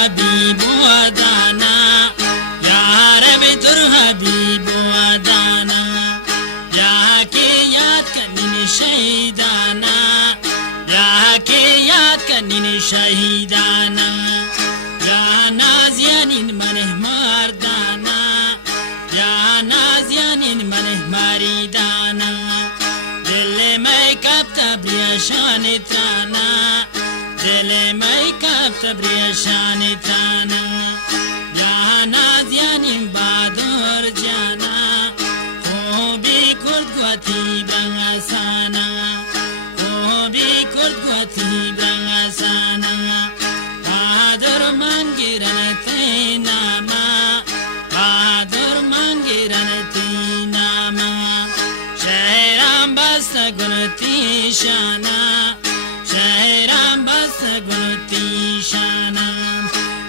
حبیب ودانا یا ربی در حبیب ودانا یا که یاد کنین شهیدانا یا که یاد کنین شهیدانا یا نازیانین منه مردانا یا نازیانین منه مریدانا دل می کبت بریشان تانا دل می کبت بریشان تانا یا نازیانین بادر جانا خوبی کرد گوتی برنگسانا خوبی کرد گوتی برنگسانا بادر من گیرن تی ناما بادر من گیرن تی ناما شهرم بست گلتی شانا شهرم بست گلتی شانا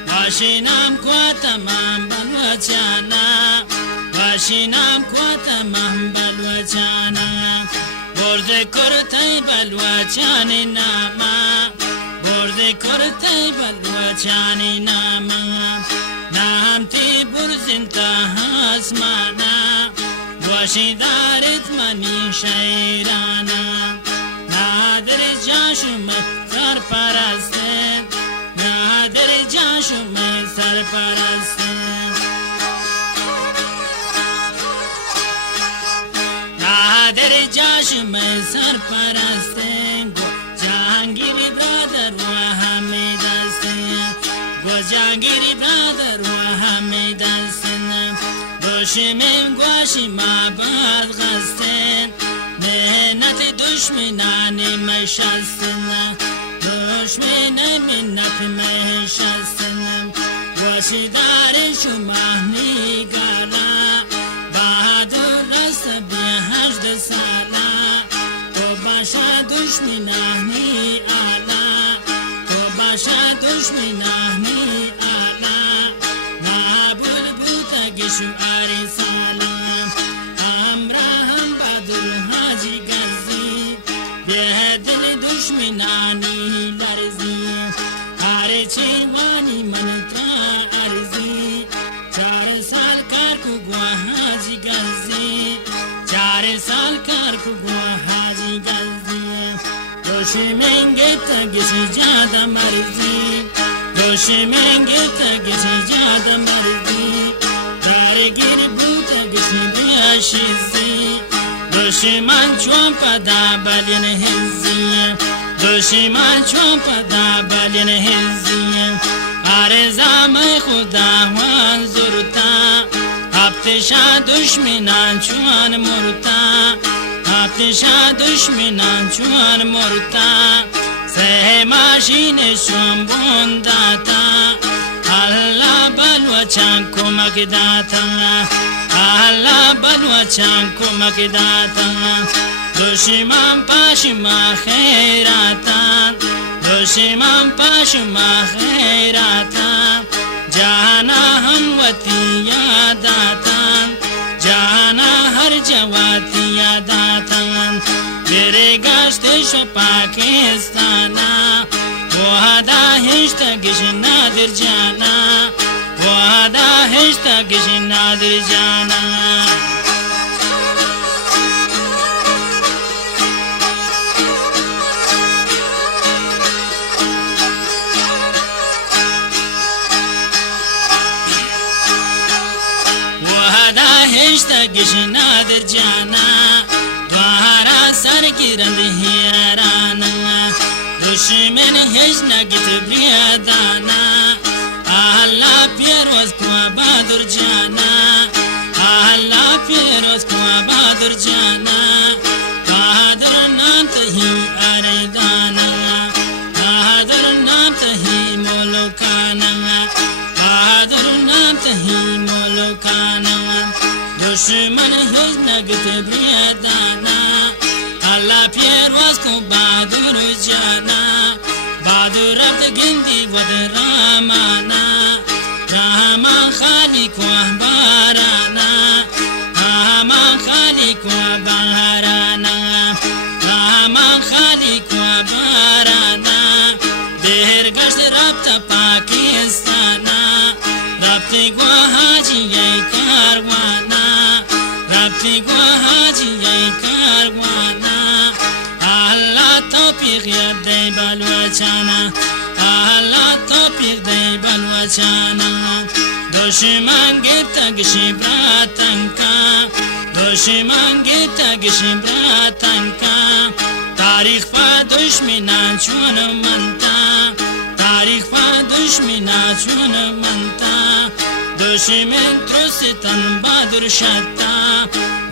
واشنام کواتمام بلوچانا واشنام کواتمام بلوچانا برد کرتی بلوچانی ناما برد کرتی بلوچانی ناما نام تی برزن تا آسمانا گوشی دارت منی شیرانا نادر جاشم سر پرسته نادر جاشم سر پرسته نادر جاشم سر پرسته گو جهانگیری برادر و همه دسته گو جهانگیری برادر و همه دسته دشمن گوشی ما باز غسته مهنت دشمنان مشستن دشمن منت مشستن گوشی دار شما نیگالا بهادر رست به 8 سالا تو باشا دشمنانی آلا تو باشا دشمنانی آلا نابود بوتا گشو آری سالم امراهم بدر حاجی گزی به دل دشمنانی لرزی هر چیوانی من تا ارزی 4 سال کار کو گوا حاجی گزی 4 سال کار کو گوا حاجی گزی دشمن گیتا گشی جادا مرزی دشمن گیتا گشی جادا مرزی درگیر بوتا گشی بیاشیزی دشمن چون پدا بالین هزی دشمن چون پدا بالین هزی آرزام خداوند زورتا هفتشا دشمنان چون مرتا هفتشا دشمنان چون مرتا سه ماشین شون بونداتا الله بلوچان کمک داتا الله بلوچان کمک داتا دشمن پاش ما خیراتا دشمن پاش ما خیراتا جانا هم وتی یاداتا جانا هر جواتی یاداتا میرے گشت شو پاکستانا وحدا هشتا گش نادر جانا وحدا هشتا گش نادر جانا وحدا هشتا گش نادر جانا دوارا سر گیرند هیرانا دشمن هیچ نگیت بریادانا الله پیروز کو بادر جانا الله پیروز کو بادر جانا بادر نام تهی اردانا بادر نام تهی ملوکانا بادر نام تهی ملوکانا دشمن هیچ نگیت بریادانا الله پیروز کو بادر جانا بادر رفت گندی ود رامانا رامان خالق و احبارانا رامان خالق و احبارانا رامان خالق و احبارانا دهر گشت رفت پاکستان توفيق يدي بالوچانا Allah توفيق دي بالوچانا دشمن گیتا گشی براتنکا دشمن گیتا گشی براتنکا تاریخ پا دشمنان چون منتا تاریخ پا دشمنان چون منتا دشمن ترستن بادر شتا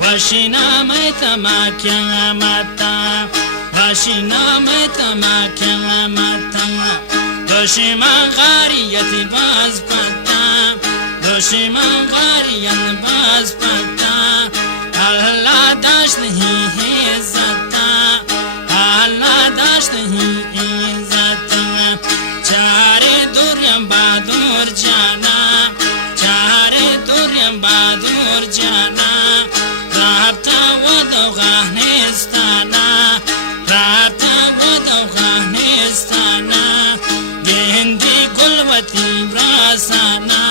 وشینا میتا ما کیامتا وشینا میتا ما کیامتا دشمن غاریت باز پتا دشمن غاریت باز پتا اللہ داشت نہیں ہے عزتا اللہ داشت نہیں عزتا چارے دوریم بادور جانا چارے دوریم بادور جانا رابطہ و دوغانستانا رابطہ و دوغانستانا گہندی گلوتی براسانا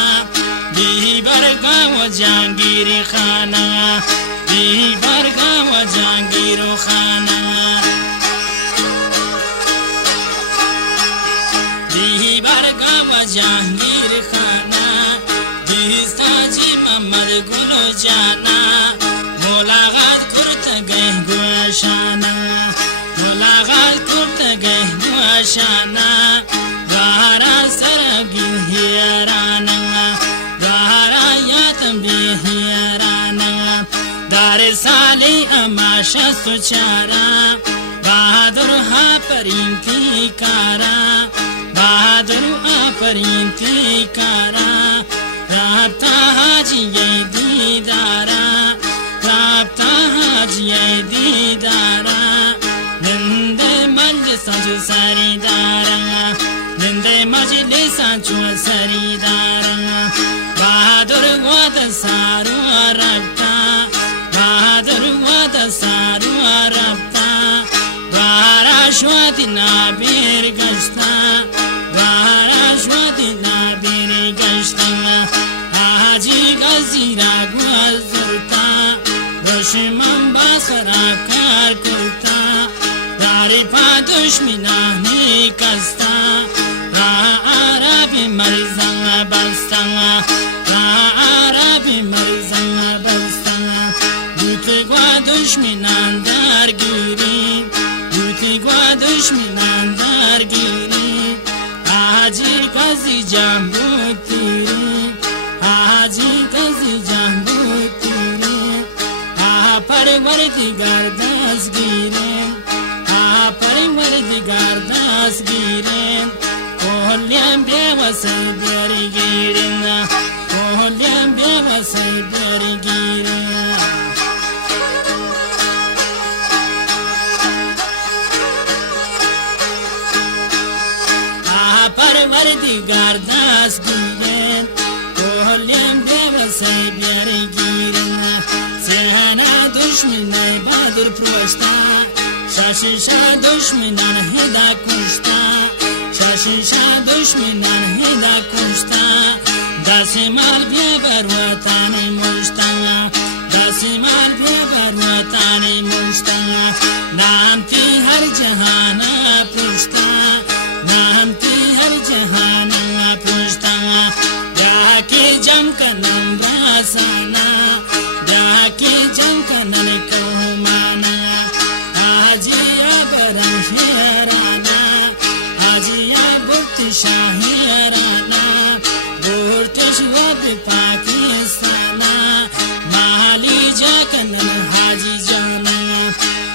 بی برگا و جانگیر خانہ بی برگا و جانگیر خانہ بی برگا و جانگیر خانہ بیستا جی محمد گلو جانا ملاقات کرت گئے گوشانا ملاقات کرت گئے گوشانا گارا سرگی ہیرانا گارا یاتم بھی ہیرانا دار سالی اماشا سچارا بہادر ہا پرینتی کارا بہادر ہا پرینتی کارا رابطہ حاجی دیدارا رابطہ حاجی دیدارا نندے مجلساں جو سریدارا نندے مجلساں جو سریدارا بہادر وعد سارو رابطہ بہادر وعد سارو رابطہ بارا شوادی نابیر گشتا بارا شوادی نابیر گشتا حاجی گزیرا گوزرتا دشمن باسرا کار کرتا داری پا دشمنانی کستا را عربی مریضا بستا را عربی مریضا بستا بوتی گوا دشمنان درگیری بوتی گوا دشمنان درگیری حاجی کسی جان بوتیری حاجی کسی جان بوتیری پروردگار دست گیریم پروردگار دست گیریم کلیم بیوسی برگیریم کلیم بیوسی برگیریم پروردگار دست گیریم کلیم بیوسی برگیریم سهنا دشمنای بادر پروشتا شاشیشا دشمنان هدا کشتا شاشیشا دشمنان هدا کشتا داسی مال بیا بر وطن مشتا داسی مال بیا بر وطن مشتا نام تی هر جهان پشتا نام تی هر جهان پشتا بیا که جم کنم راسانا بیا که جم کنم کومانا حاجیا برم شیرانا حاجیا برت شاهیرانا برتش وب پاکستانا مالی جا کنم حاجی جانا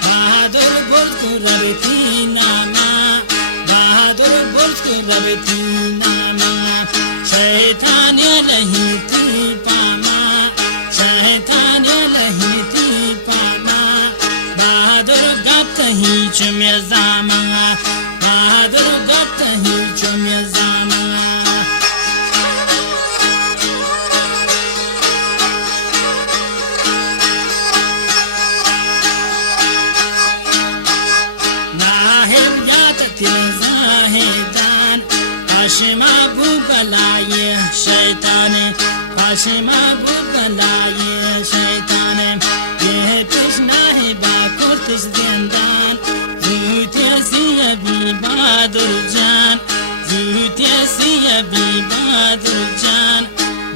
بہادر برت کو ربتی ناما بہادر برت کو ربتی ناما شیطان نہیں تی پاما شیطان نہیں تی پاما بہادر گپ ہی چمی زاما بہادر گپ ہی چمی زاما ناہر یات تل زاہدان پاشما بو بلائے شیطان پاشما بو بلائے شیطان یہ کچھ نہ ہے با کچھ زندان روتی سی नबी बहादुर जान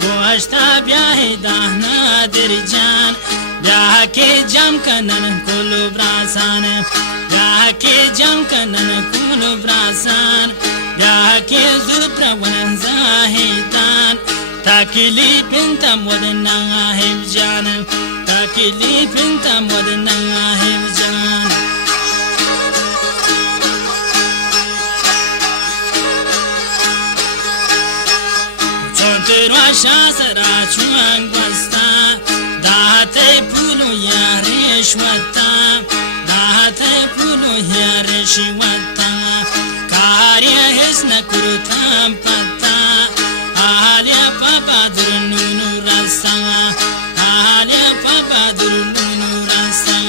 गोश्ता ब्याह दाना दिर जान ब्याह के जम कनन कुल ब्रासान ब्याह के जम कनन कुल ब्रासान ब्याह के जुप्रवन जाहिदान ताकिली पिंतम वदना हिब जान ताकिली पिंतम वदना हिब जान Shasara chuang gwasta dahate pulu yare shwata dahate pulu yare shwata karya hisna kurutam pata alia papa durunu rasa alia papa durunu rasa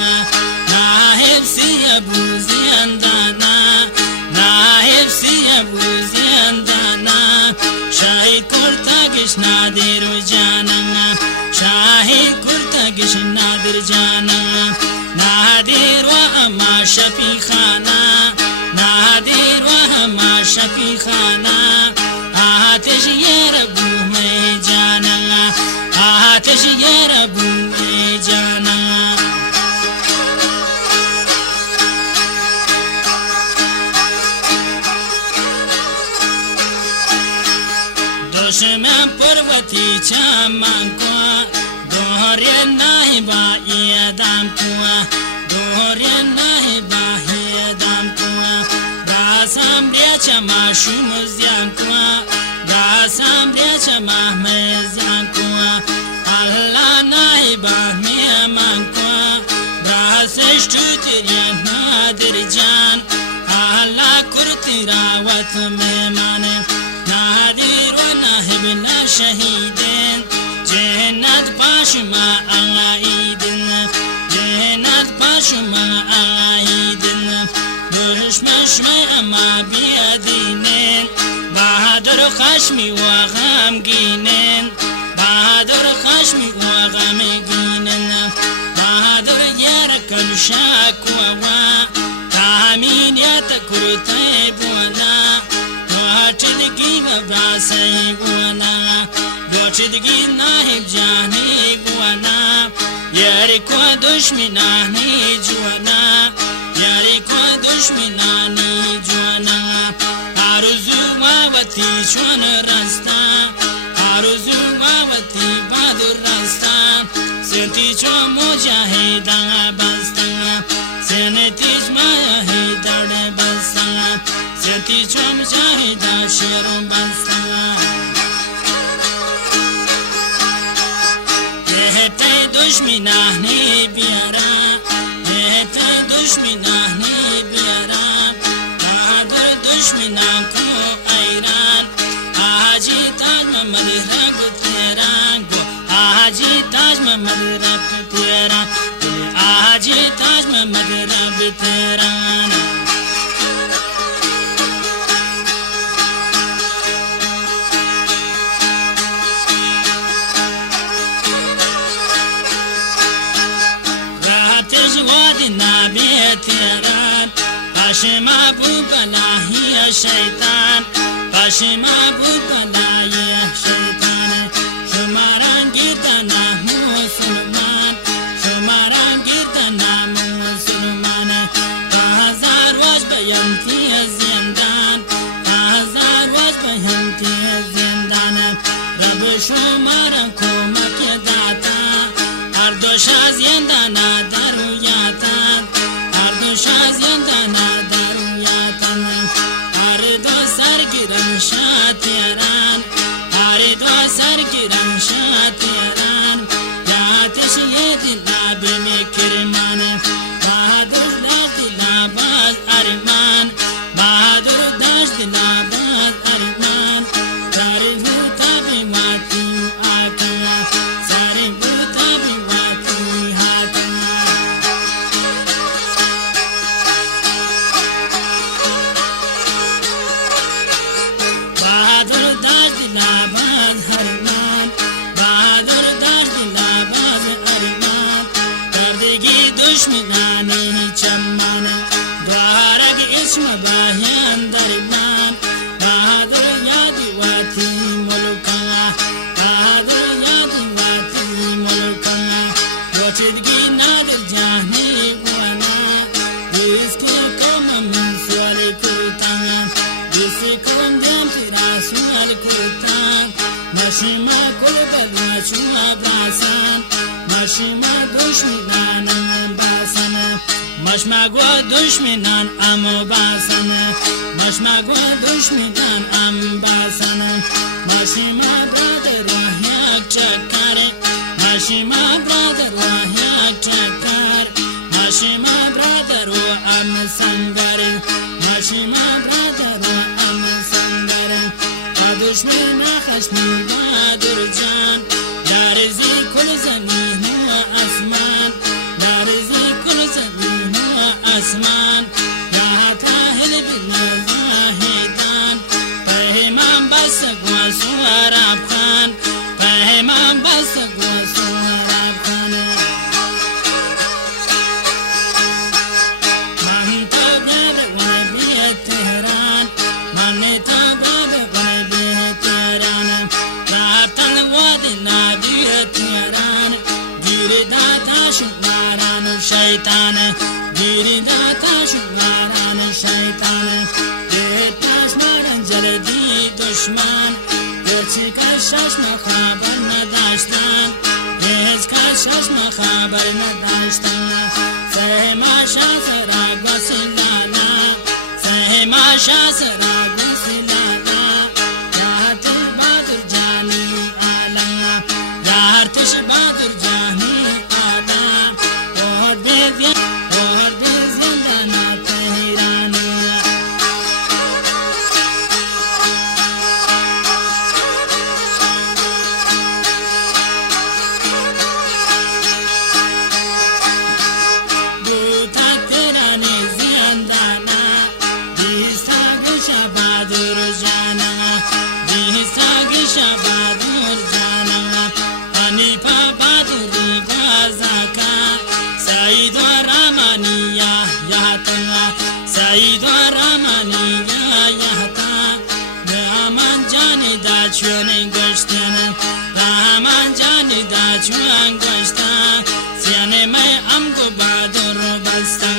nahib siya buzi andana nahib siya buzi andana shahid kurta Nadir Jana Shahid Kurta Gish Nadir Jana Nadir wa Amma Shafi Khana Nadir wa Amma Shafi Khana Aatish ye Rabbu mein jana Aatish ye Rabbu mein jana Dushman Parvati Chamankwa Dohre nahi ba yadam kwa Dohre nahi ba yadam kwa Dasam recha ma shumuzyan kwa Dasam recha ma mezyan kwa Allah nahi ba miyaman kwa Dasesh tutiryan nadir jan Allah kurtira wat mehmane Nadir wa nahib na shahidin Jannat pashma aidin Jannat pashma aidin Dushman shmay ama biyadinin Bahadur khashmi wa ghamginin Bahadur khashmi wa ghamginin Bahadur yarakal shakwa wa Tamin yatakurtay buwana Chidgi babrasai guana Chidgi nahib jani guana Yari kwa dushminani juana Yari kwa dushminani juana Aruzu wawati chwan rasta Aruzu wawati badur rasta Senti chwa mujahida basta Seneti jmaya hidar basta Senti chwa mujahida shirum basta Lehte dushminahni biyara Lehte dushminahni biyara Bahadur dushminan ko ayran Haji Taj Mahmud rag teran go Haji Taj Mahmud rag teran Haji Taj Mahmud rag teran Pashma bukala hiya shaitan Pashma bukala hiya shaitan Shumaran girtana musulman Shumaran girtana musulman Hazar waj bayanti zindan Hazar waj bayanti zindan Rab shumaran komak data Ardosha zindana daruyata Ardosha zindana daruyatan Ardo sargiran shatiran Ardo sargiran shatiran Yatish yedin nabi mekirman Bahadur dash dilabaz arman Bahadur dash dilabaz arman Sarihu tabi mati akala Sarihu tabi mati hakala Bahadur dash dilabaz harman Bahadur dash dilabaz arman Kardegi dushminani chamman Dwarag isma bahyan darman Bahadur yadi wat dushminan ambasana Mashmagwa dushminan amobasana Mashmagwa dushminan ambasana Mashima brother wahyak chakare Mashima brother wahyak chakar Mashima brother wa am sangare Mashima brother wa am sangare Dushmina khashmina durjan Darizi kul zamin wa asman Darizi kul zamin wa asman Ya tahil bin zahidan Pehman basak wa suarab khan Pehman basak wa suarab khan Manta gada wa biya Tehran Manita gada wa biya Tehran Ratan wadi nadiya Tehran Girida tashmaran shaitan Girida tashmaran shaitan Tashmaran jaldi dushman Yerchika shashma khabar nadashtan Yerchika shashma khabar nadashtan Sehma shasara gwasilana Sehma shasara gwasilana Yahatil badur jani alana Yahartish badur jani ala Ohar bezindana tehirana Chuan Gashtan, Raman Jani da Chuan Gashtan, Siane Mai Amgo Badur Basta,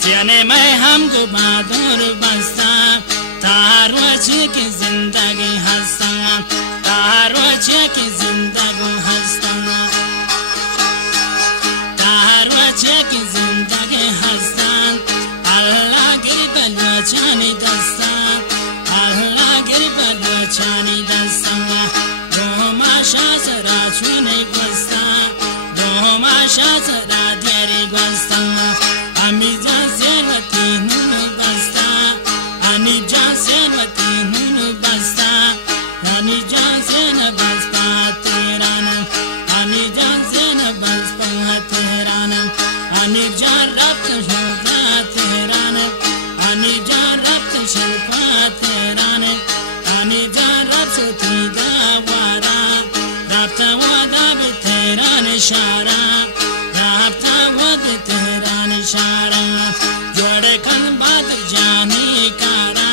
Siane Mai Hamgo Badur Basta, Tarwa Chiki Zindagi Hastan, Tarwa Chiki Zindagi Hastan, Tarwa Chiki Zindagi Hastan, Allah Girba Chani Dastan, Allah Girba Chani Dasanga, Doma Shasara Chuni Gwasta, Doma Shasara Deri Gwastanga, Amija Senati Nunu Basta, Anija Senati Nunu Basta, Anija Sena Baspa Tirana, Anija Sena Baspa Tirana, Anija Rapta Shilpa Tirana, Anija Rapta Shilpa Tirana, Anija Rapsoti Gawara, Rapta Wada Veteran Shara, Rapta Wada Veteran Shara, Jodekan Badr Jani Kara,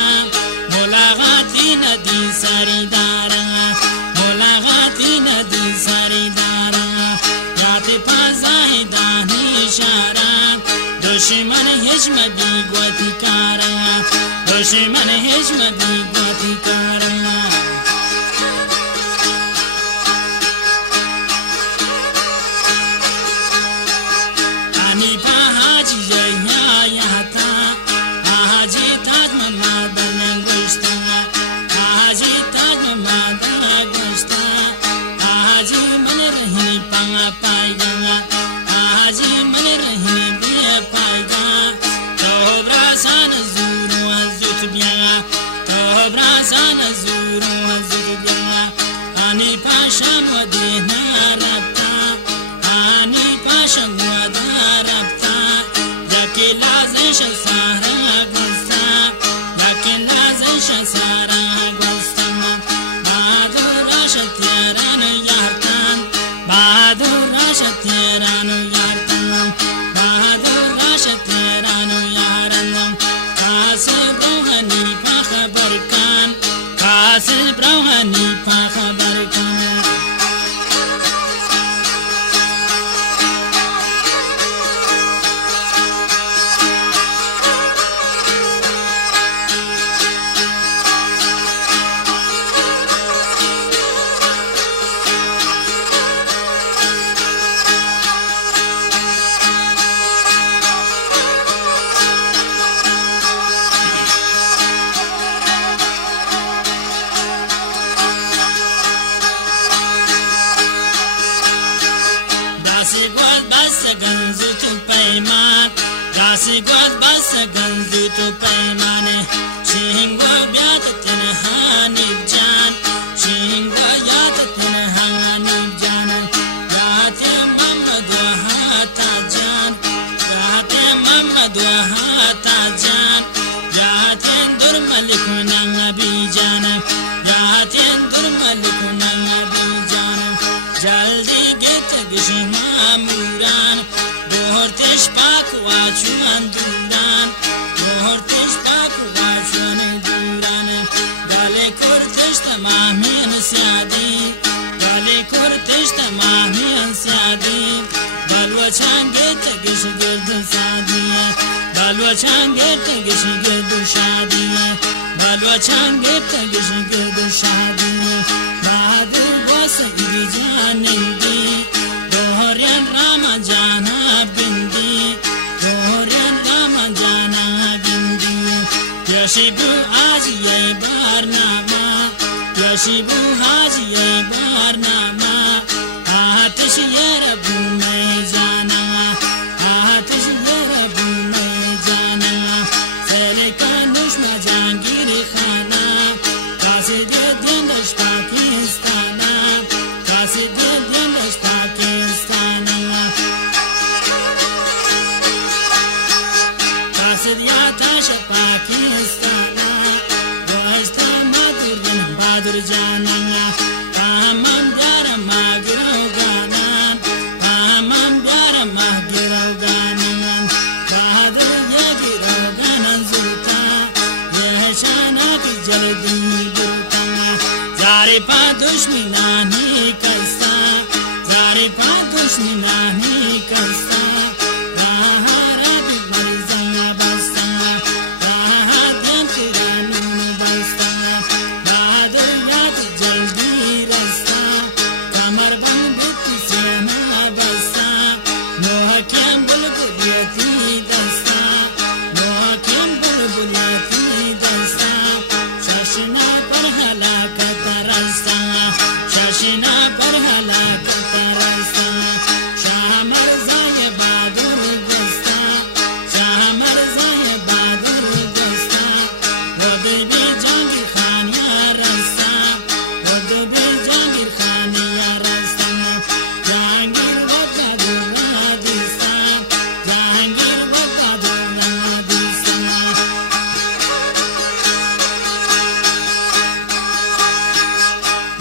Molagati Nadi Saridara, Molagati Nadi Saridara, Yati Pazahidani Shara, Dushiman Hishma Bigwati Kara, Dushiman Hishma Bigwati Kara. Brasa basagan duto paimane Shingwa byata tenhanib jan Shingwa yata tenhanib janan Yate Mamadu hata jan Yate Mamadu hata jan Yate Durmalikunang abijana Yate Durmalikunang abijana Jaldi get gishima muran Dohortesh pakwachuan duran Dohortesh pakwachuan duran Gale kurtesh tamamin siadi Gale kurtesh tamamin siadi Balwa changet gish girdu sadiya Balwa changet gish girdu shadiya Balwa changet gish girdu shadiya Bahadur wasa ibijanindi Dohorian Rama jana bindi Dohorian Rama jana bindi Yashibu haji yai barnama Yashibu haji yai barnama Ahatish yarabu mai jana Ahatish yarabu mai jana Seleka nushma jangiri khana Kasidi dindash Pakistana Kasidi dindash Pakistana Kasidiya tasha Pakistana Dohista madurin badur janana Pahamam dara magiraw ganan Pahamam dara magiraw ganan Bahadur yagiraw ganan zulta Yehshana ki jaldi durta Zari pa dushminani kasta Zari pa dushminani kasta Rahara bi marizana basta Raha dyantiranu basta Bahadur yat jaldi rasta Kamar band bitti sena basta Noha kyam bulbuliyati dasta Noha kyam bulbuliyati dasta Shashina par halakat rasta Shashina par halakat rasta Shah Mirza-e Bahadur dasta Shah Mirza-e Bahadur dasta Wadi bi Jahangir Khan ya rasta Wadi bi Jahangir Khan ya rasta Jahangir wa Bahadur dasta Jahangir wa Bahadur dasta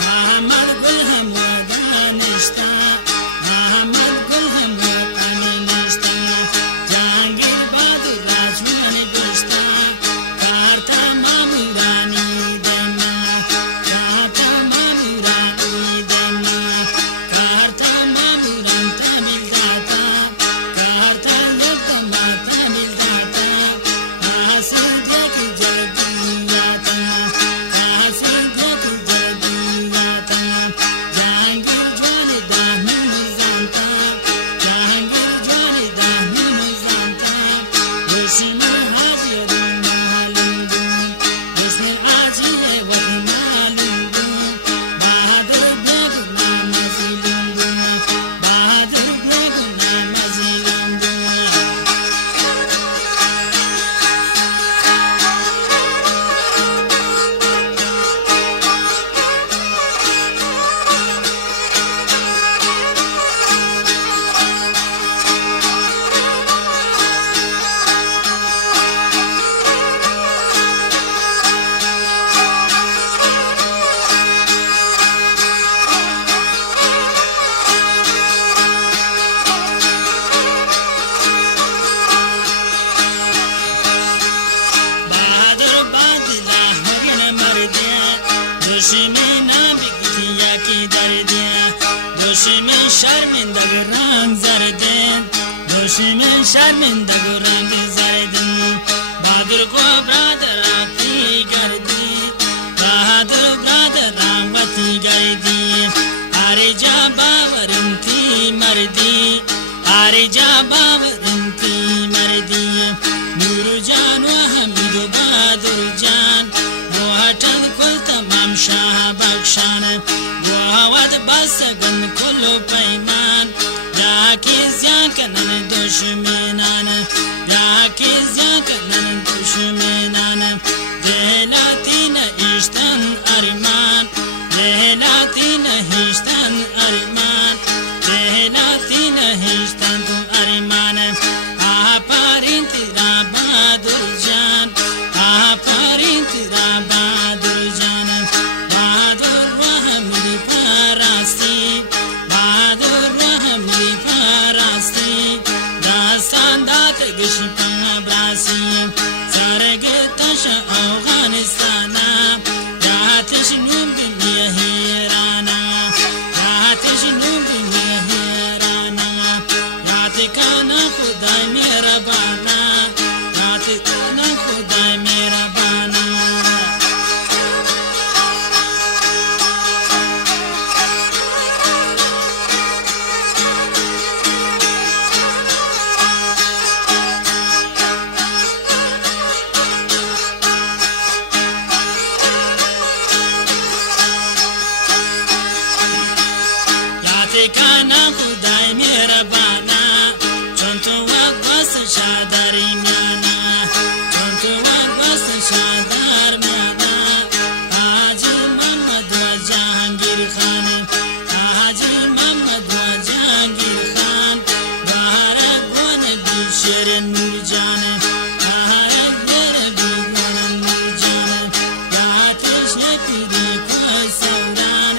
Muhammad Gulham wadanishta Muhammad Gulham wadanishta Jahangir Bahadur Rajman gishta Karta Mamurani denna Karta Mamurani denna Karta Mamuran Tamil data Karta Yukama Tamil data Ahasudya ki jaldiyata Ahasudya ki jaldiyata Jahangir jwani dahmin zanta Jahangir jwani dahmin zanta Dushmi haji aduna halundu Dushmi haji wadi malundu Bahadur begu na mazilundu Bahadur begu na mazilundu Bahadur badla horin mardiya Dushmi na bigtiya ki dardiya Dushmi sharmindag rang zardin Dushmi sharmindag rang zardin Bahadur ko brother aati gardi Bahadur brother ramati gardi Arija bawarinti mardi Arija bawarinti mardi Nuru Jan wa Hamidu Bahadur Jan Wohatal kul tamam Shah Bakshan Wohawad basagan kullu paiman Yaki zyan kanan dushminan Yaki یکی زیاکنن دشمنان دلاتین اشتن ارمان دلاتین هشتن ارمان دلاتین هشتن تو ارمان آفرین تیرا بهادر جان آفرین تیرا بهادر جان بهادر و همی پرستی بهادر و همی پرستی داستان دات گشی پبراسی سرگ تش افغانستانا یاتش نوم بی هیرانا یاتش نوم بی هیرانا یاتی کانا خدای مهربانا یاتی کانا خدای مهربانا کانا خدای مهربانا چون تو وقت شادری میانا چون تو وقت شادر میانا حاجی محمد و جهانگیر خان حاجی محمد و جهانگیر خان بهار گون بی شیر نور جان بهار بیر بی گون نور جان یاتش نپیدی کوی سوران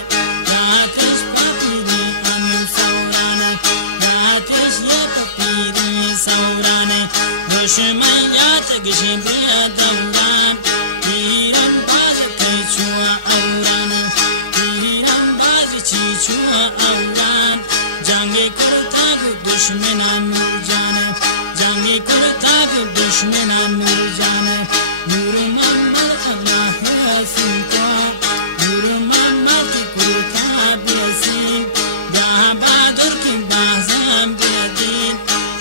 یاتش پاپیدی سورانه دشمن یاد گشی بیا دوران ایران باز کیچوا اوران ایران باز چیچوا اوران جنگی کرتا دشمنان نور جانه جنگی کرتا دشمنان نور جانه نور محمد الله یاسین کو نور محمد کرتا بیاسین جاه بادر کی بازم بیادین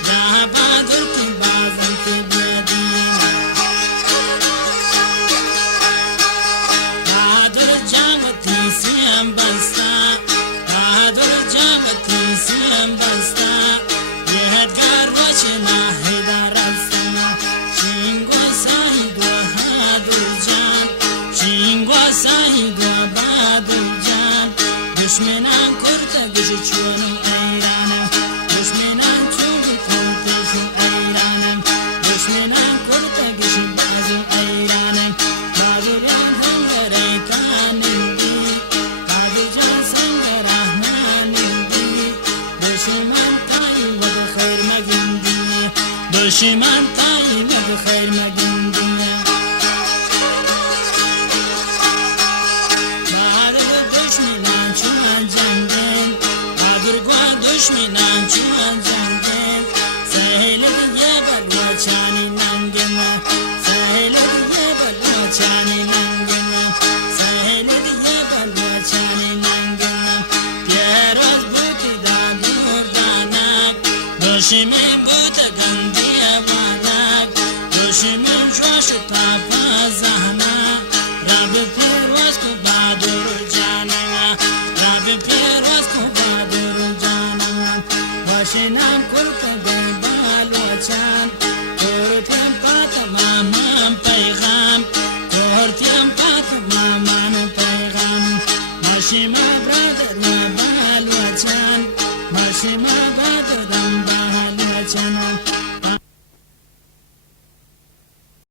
بهادر کی بازم کی بیادین بهادر جامتی سیم بستا بهادر جامتی سیم بستا یهدگر وچنا هدارستنا شینگو ساهی گو بهادر جان شینگو ساهی گو بهادر جان دشمنان کرتا گشی چونم ایرانم دشمنان چون کرتشون ایرانم دشمنان کرتا گشی بازو ایرانم بازو بیان هم ریتانم دی بازو جان سنگ رحمانم دی دشمن تایی و بخیر مگن دی دشمن تایی و بخیر مگن دی بهادر دشمنان چون جنگن دشمنان چون جنگن سهل دیگه بلوا چانی ننگن سهل دیگه بلوا چانی ننگن سهل دیگه بلوا چانی ننگن پیروز بودی دادور دانک دشمن بود گندی وانک دشمن جوش تاپا زهنا رب پیروز کو بادر جانا رب پیروز کو بادر جانا وشنام کرتا دنبال وچان کورتیم پات مامان پیغام کورتیم پات مامان پیغام ماشیما برادر مبال وچان ماشیما بادر دنبال وچان